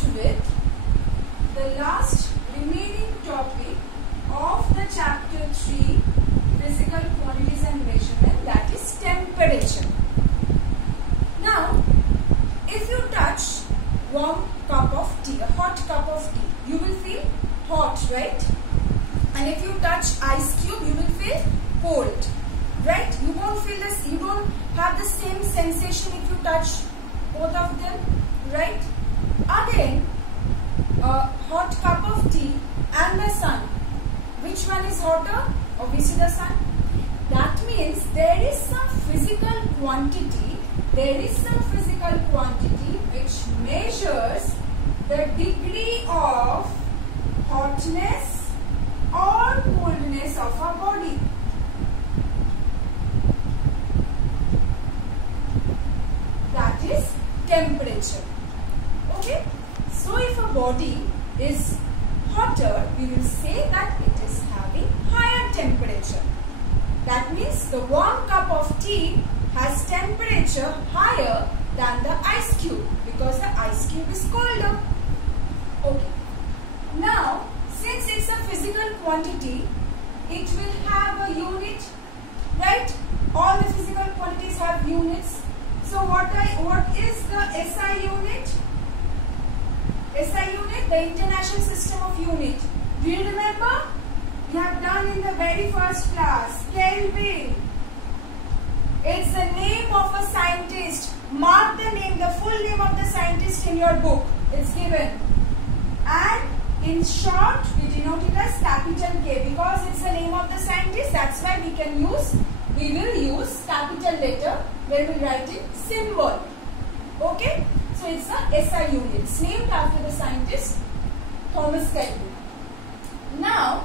start with the last remaining topic of the chapter 3, physical quantities and measurement, that is temperature. Now, if you touch warm cup of tea, a hot cup of tea, you will feel hot, right? And if you touch ice cube, you will feel cold, right? You won't feel this, you don't have the same sensation if you touch both of them, right? Again, a hot cup of tea and the sun. Which one is hotter? Obviously the sun. That means there is some physical quantity, which measures the degree of hotness or coldness of our body. That is temperature. Okay? So if a body is hotter, we will say that it is having higher temperature. That means the warm cup of tea has temperature higher than the ice cube because the ice cube is colder. Okay. Now, since it's a physical quantity, it will have a unit, right? All the physical quantities have units. So what is the SI unit? SI unit, the International System of Unit. Do you remember? We have done in the very first class. Kelvin. It's the name of a scientist. Mark the name, the full name of the scientist in your book. It's given. And in short, we denote it as capital K because it's the name of the scientist. That's why we will use capital letter when we write it symbol. Okay? So it's a SI unit. It's named after the scientist Thomas Kelvin. Now,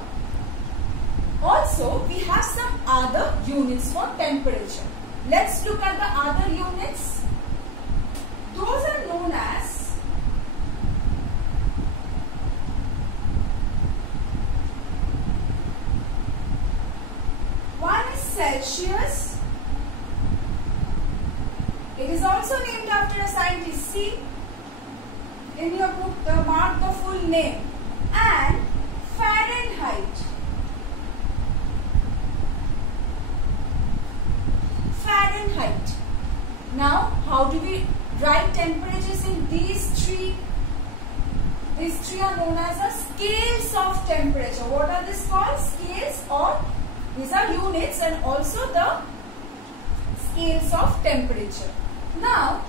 also we have some other units for temperature. Let's look at the other units. Those are known as one is Celsius. It is also named after a scientist. See, in your book, mark the full name. And Fahrenheit. Fahrenheit. Now, how do we write temperatures in these three? These three are known as the scales of temperature. What are these called? Scales, or these are units and also the scales of temperature. Now,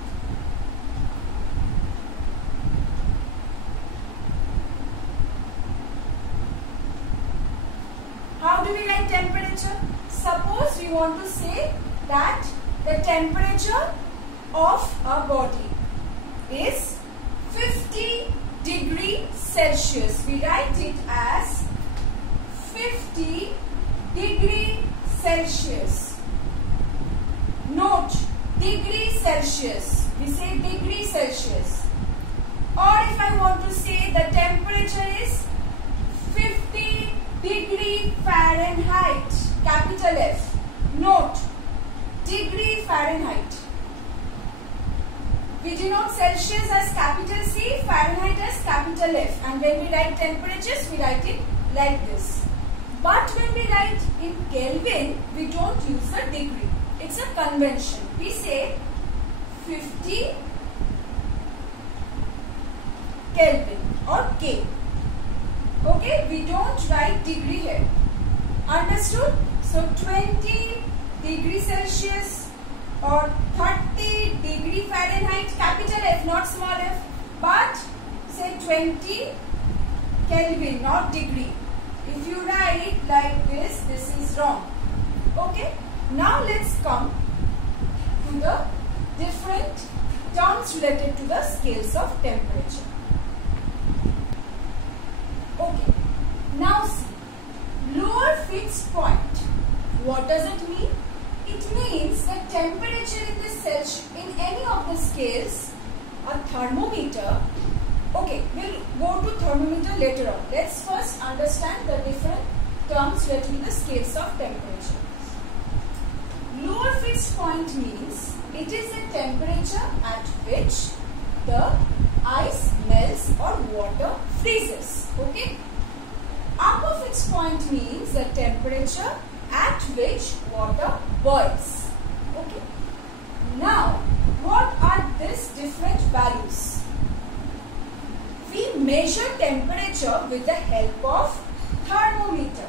how do we write temperature? Suppose we want to say that the temperature of a body is 50 degrees Celsius. We write it as 50 degrees Celsius. Note, degree Celsius. We say degree Celsius. Or if I want to say the temperature is 50 degree Fahrenheit, capital F. Note, degree Fahrenheit. We denote Celsius as capital C, Fahrenheit as capital F. And when we write temperatures, we write it like this. But when we write in Kelvin, we don't use the degree. It's a convention. We say 50 Kelvin or K. Okay, we don't write degree here. Understood? So 20 degree Celsius or 30 degree Fahrenheit, capital F, not small f, but say 20 Kelvin, not degree. If you write like this, this is wrong. Okay? Now let's come to the different terms related to the scales of temperature. Okay. Now see, lower fixed point. What does it mean? It means the temperature in in any of the scales, a thermometer. Okay, we'll go to thermometer later on. Let's first understand the different terms related to the scales of temperature. Lower fixed point means it is a temperature at which the ice melts or water freezes. Okay. Upper fixed point means the temperature at which water boils. Okay. Now, what are these different values? We measure temperature with the help of thermometer.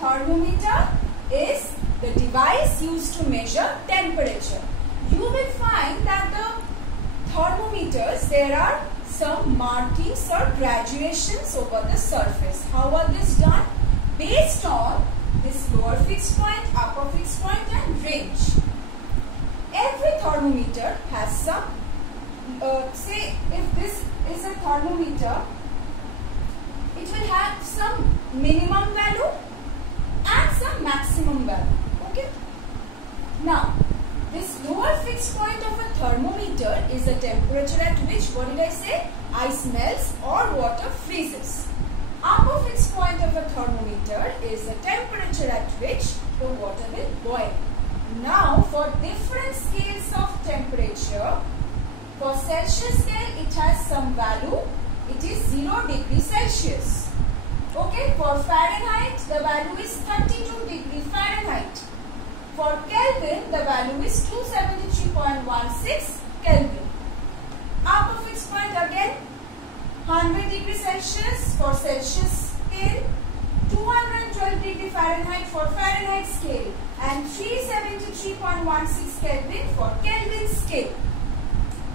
Thermometer is the device used to measure temperature. You will find that the thermometers, there are some markings or graduations over the surface. How are this done? Based on this lower fixed point, upper fixed point and range. Every thermometer has some, say if this is a thermometer, it will have some minimum value and some maximum value. Okay. Now, this lower fixed point of a thermometer is the temperature at which, what did I say? Ice melts or water freezes. Upper fixed point of a thermometer is the temperature at which the water will boil. Now, for different scales of temperature, for Celsius scale, it has some value. It is 0 degrees Celsius. Okay, for Fahrenheit, the value is 32 degrees Fahrenheit. For Kelvin, the value is 273.16 Kelvin. Upper fixed point again, 100 degrees Celsius for Celsius scale, 212 degrees Fahrenheit for Fahrenheit scale, and 373.16 Kelvin for Kelvin scale.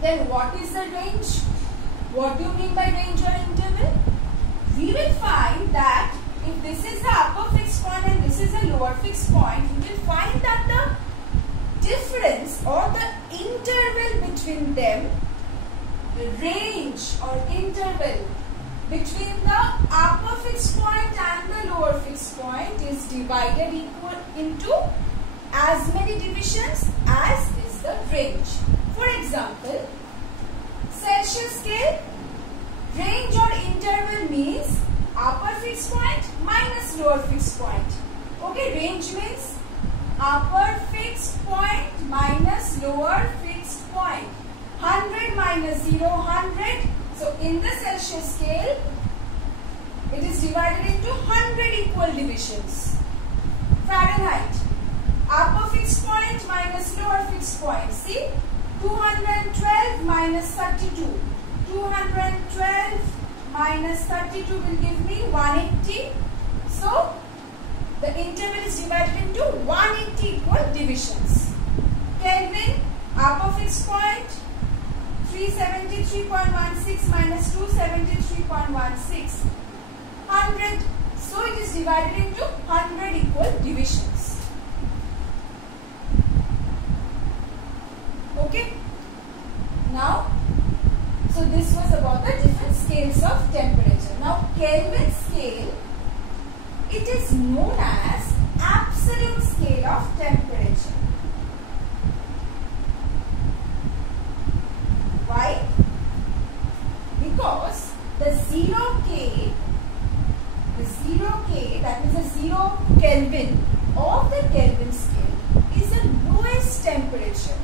Then what is the range? What do you mean by range or interval? We will find that if this is the upper fixed point and this is the lower fixed point, you will find that the difference or the interval between them, the range or interval between the upper fixed point and the lower fixed point is divided into as many divisions as is the range. For example, Celsius scale, range or interval means upper fixed point minus lower fixed point. Okay, range means upper fixed point minus lower fixed point. 100 minus 0, 100. So, in the Celsius scale, it is divided into 100 equal divisions. Fahrenheit, upper fixed point minus lower fixed point. See, 212 minus 32. 212 minus 32 will give me 180. So, the interval is divided into 180 equal divisions. Kelvin, upper fixed point, 373.16 minus 273.16, 100. So, it is divided into 100 equal divisions. Okay. Now, so this was about the different scales of temperature. Now, Kelvin scale, it is known as absolute scale of temperature. Why? Because the 0K, that is the 0 Kelvin of the Kelvin scale is the lowest temperature.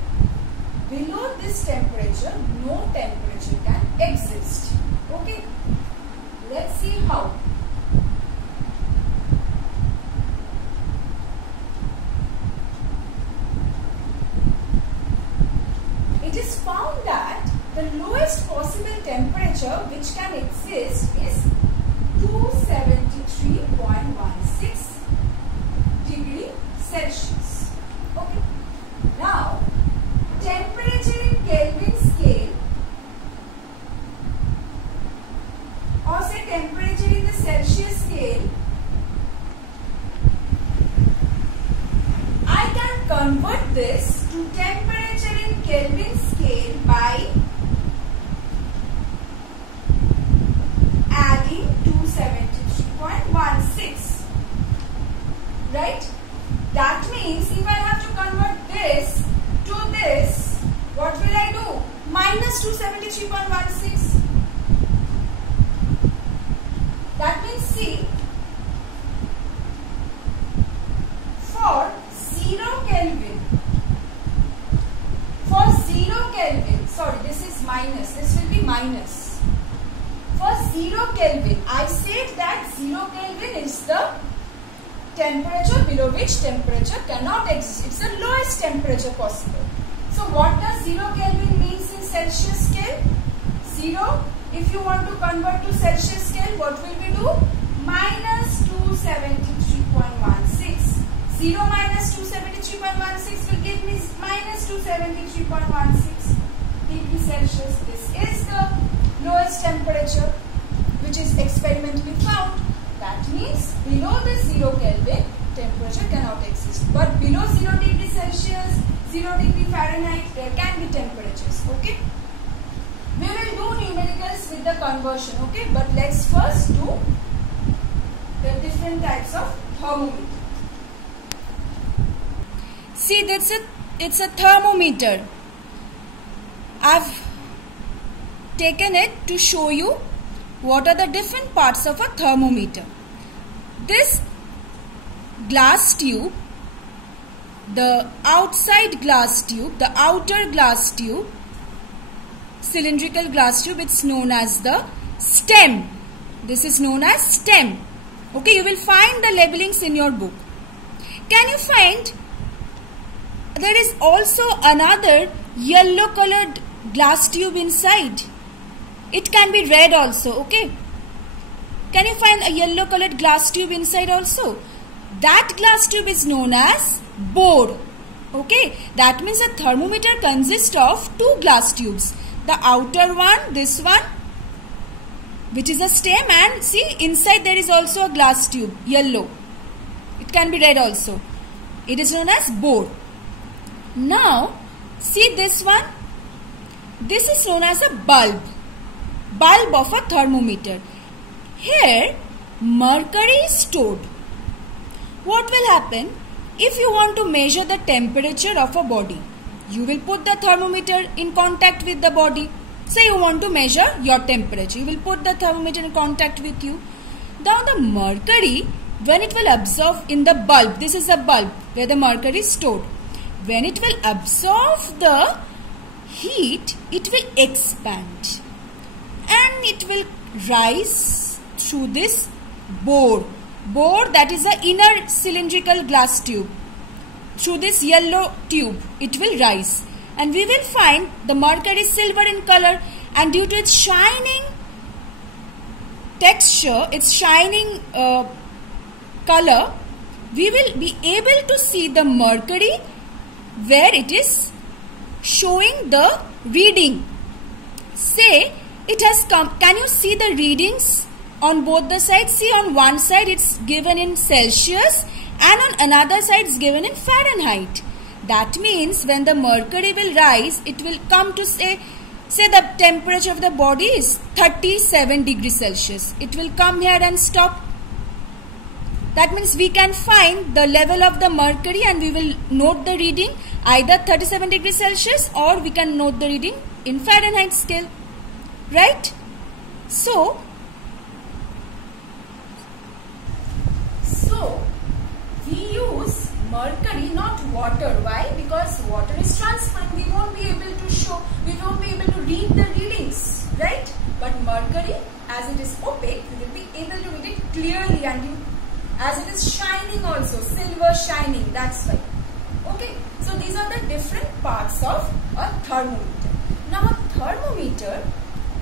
Below this temperature, no temperature can exist. Okay. Let's see how. It is found that the lowest possible temperature which can exist is 273.16 degrees Celsius. Okay. Now, temperature in Kelvin scale, or say temperature in the Celsius scale, I can convert this to temperature in Kelvin scale by adding 273.16. Right? That means if I have to convert this to this, what will I do? Minus 273.16. That means, see, for 0 Kelvin, minus. This will be minus. For 0 Kelvin, I said that 0 Kelvin is the temperature below which temperature cannot exist. It's the lowest temperature possible. So what does 0 Kelvin means in Celsius scale? 0. If you want to convert to Celsius scale, what will we do? Minus 273.16. 0 minus 273.16 will give me minus 273.16 degrees Celsius. This is the lowest temperature which is experimentally found. That means below the 0 Kelvin, temperature cannot exist. But below 0 degree Celsius, 0 degree Fahrenheit, there can be temperatures. Okay. We will do numericals with the conversion. Okay. But let's first do the different types of thermometer. See, it's a thermometer. I've taken it to show you what are the different parts of a thermometer. This glass tube, the outside glass tube, the outer glass tube, cylindrical glass tube, it's known as the stem. This is known as stem. Okay, you will find the labelings in your book. Can you find there is also another yellow colored glass tube inside? It can be red also, okay? Can you find a yellow colored glass tube inside also? That glass tube is known as bore, okay? That means a thermometer consists of two glass tubes. The outer one, this one, which is a stem, and see inside there is also a glass tube, yellow. It can be red also. It is known as bore. Now, see this one. This is known as a bulb. Bulb of a thermometer. Here, mercury is stored. What will happen if you want to measure the temperature of a body? You will put the thermometer in contact with the body. Say you want to measure your temperature. You will put the thermometer in contact with you. Now the mercury, when it will absorb in the bulb, this is a bulb where the mercury is stored. When it will absorb the heat, it will expand and it will rise through this bore. Bore, that is the inner cylindrical glass tube. Through this yellow tube, it will rise. And we will find the mercury is silver in color, and due to its shining texture, its shining color, we will be able to see the mercury where it is showing the reading. Say it has come. Can you see the readings on both the sides? See, on one side it's given in Celsius and on another side it's given in Fahrenheit. That means when the mercury will rise, it will come to say the temperature of the body is 37 degrees Celsius. It will come here and stop. That means we can find the level of the mercury and we will note the reading either 37 degrees Celsius or we can note the reading in Fahrenheit scale. Right? So we use mercury, not water. Why? Because water is transparent. We won't be able to read the readings, right? But mercury, as it is opaque, we will be able to read it clearly, and as it is shining also, silver shining, that's why. Okay, so these are the different parts of a thermometer. Now a thermometer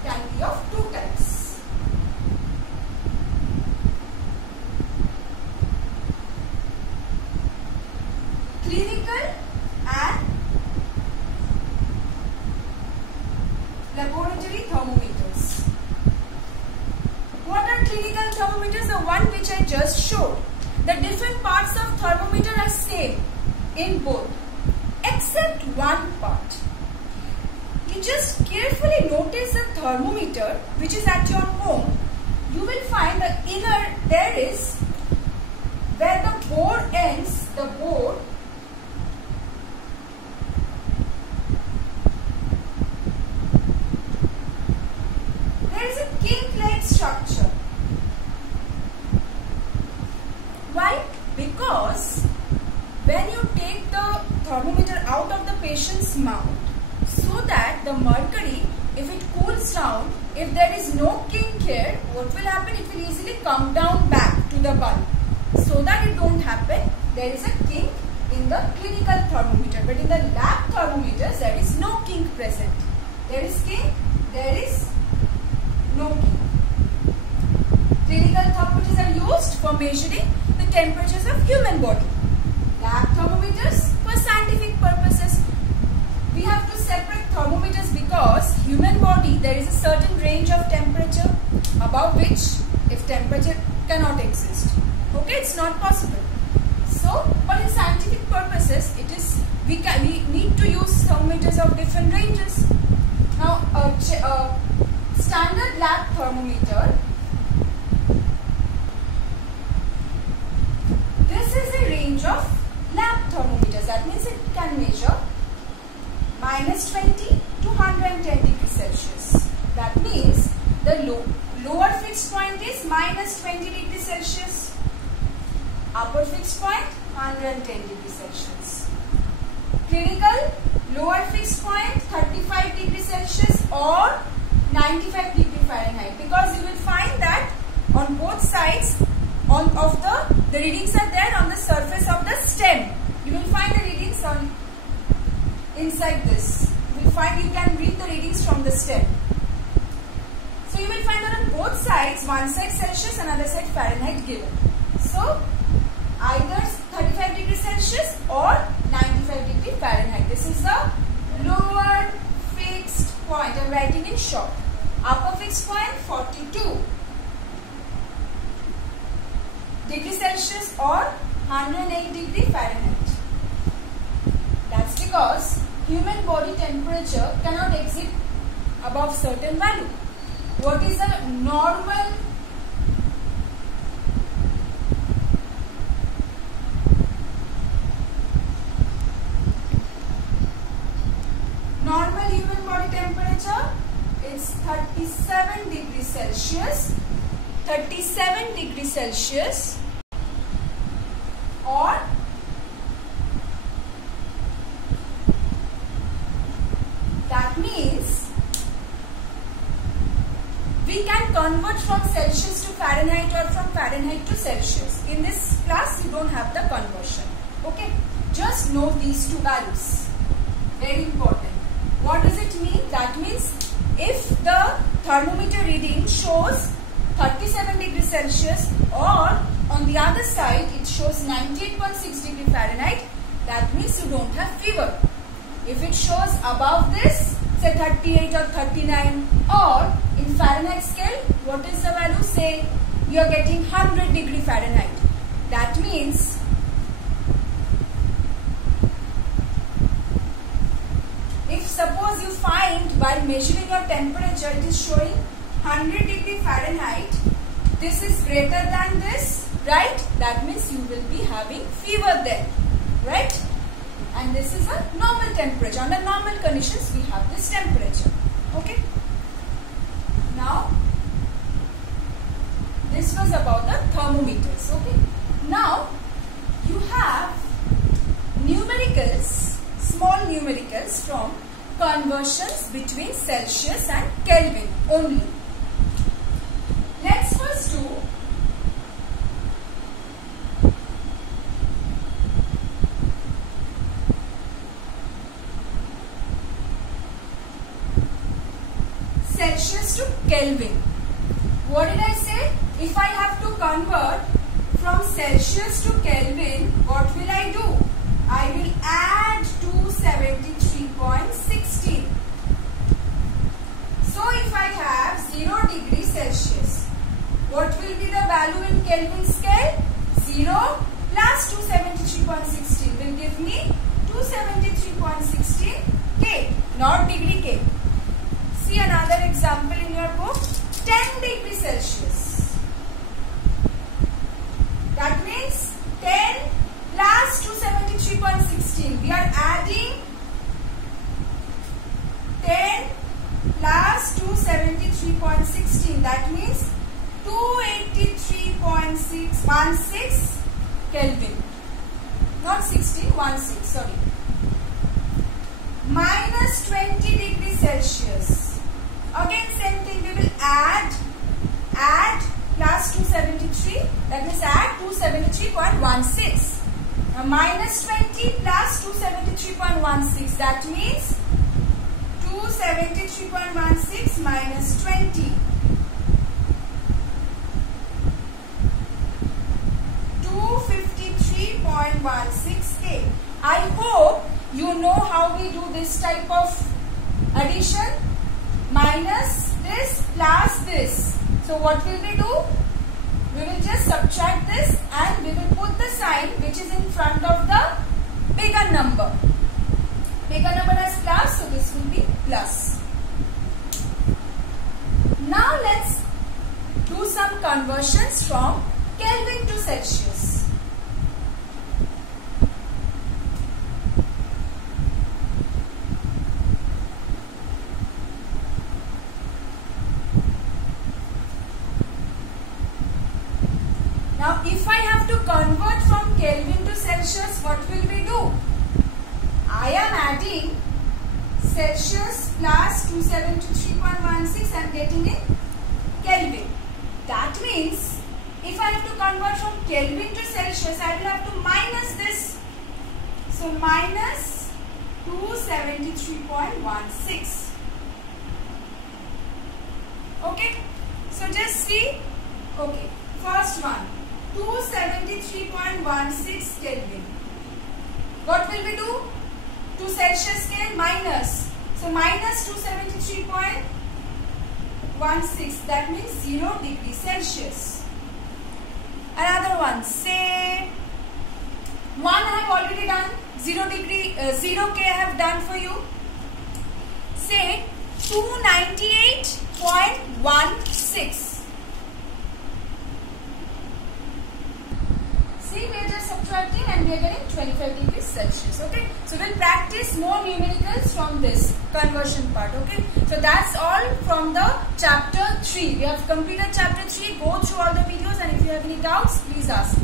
can be of two types. Clinical and laboratory thermometers. What are clinical thermometers? The one which I just showed. The different parts of thermometer are same in both, except one part. You just carefully notice the thermometer which is at your home. You will find the inner, there is where the bore ends, the bore. There is a kink-like structure. Why? Because when you take the thermometer out of the patient's mouth, so that the mercury if it cools down, if there is no kink here, what will happen? It will easily come down back to the bulb. So that it don't happen, there is a kink in the clinical thermometer. But in the lab thermometers, there is no kink present. There is kink, there is no kink. Clinical thermometers are used for measuring the temperatures of human body. Lab thermometers for scientific purposes. We have to separate thermometers because human body, there is a certain range of temperature above which if temperature cannot exist. Okay, it's not possible. So, but in scientific purposes, it is we need to use thermometers of different ranges. Now, a standard lab thermometer. This is a range of lab thermometers. That means it can measure -20 to 110 degrees Celsius. That means the lower fixed point is -20 degrees Celsius. Upper fixed point 110 degrees Celsius. Clinical lower fixed point 35 degrees Celsius or 95 degree Fahrenheit, because you will find that on both sides of the readings are there on the surface of the stem. You will find the readings on inside this. You will find you can read the readings from the stem. So you will find that on both sides, one side Celsius, another side Fahrenheit given. So either 35 degrees Celsius or 95 degree Fahrenheit. This is the lower fixed point. I am writing in short. Upper fixed point 42 degrees Celsius or 108 degree Fahrenheit. That's because human body temperature cannot exceed above certain value. What is the normal human body temperature? It's 37 degrees Celsius. 37 degrees Celsius or that means we can convert from Celsius to Fahrenheit or from Fahrenheit to Celsius. In this class you don't have the conversion. Okay, just know these two values. Very important. What does it mean? That means if the thermometer reading shows 37 degrees Celsius or on the other side it shows 98.6 degree Fahrenheit, that means you don't have fever. If it shows above this, say 38 or 39 or in Fahrenheit scale, what is the value? Say you are getting 100 degree Fahrenheit. That means if suppose you find while measuring your temperature it is showing 100 degree Fahrenheit, this is greater than this, right? That means you will be having fever then, right? And this is a normal temperature. Under normal conditions we have this temperature. Okay. Now this was about the thermometers. Okay. Now you have numericals, small numericals from conversions between Celsius and Kelvin only. Let's first do Celsius to Kelvin. What did I say? If I have to convert from Celsius to Kelvin, what will I do? I will add 273.16. So if I have 0 degree Celsius, what will be the value in Kelvin scale? 0 plus 273.16 will give me 273.16 K, not degree K. See another example in your book. 10 degrees Celsius. That means 10 plus 273.16. We are adding 10 plus 273.16. That means 283.616 Kelvin. Not 16, 16, sorry. Minus 20 degrees Celsius. Again same thing, we will add plus 273, that means add 273.16. Now minus 20 plus 273.16, that means 273.16 minus 20. 253.16K. I hope you know how we do this type of addition. Minus this plus this. So what will we do? We will just subtract this and we will put the sign which is in front of the bigger number. Bigger number has plus, so this will be plus. Now let's do some conversions from Kelvin to Celsius. Now if I have to convert from Kelvin to Celsius, what will we do? I am adding Celsius plus 273.16 and getting it Kelvin. That means if I have to convert from Kelvin to Celsius, I will have to minus this. So minus 273.16. Okay. So just see. Okay. First one. 273.16 Kelvin. What will we do? To Celsius scale minus. So minus 273.16. That means 0 degrees Celsius. Another one. Say 1 I have already done. 0K I have done for you. Say 298.16. See, we are just subtracting and we are getting 25 degrees Celsius. Okay. So we'll practice more numericals from this conversion part. Okay. So that's all from the chapter 3. We have completed chapter 3. Go through all the videos and if you have any doubts, please ask.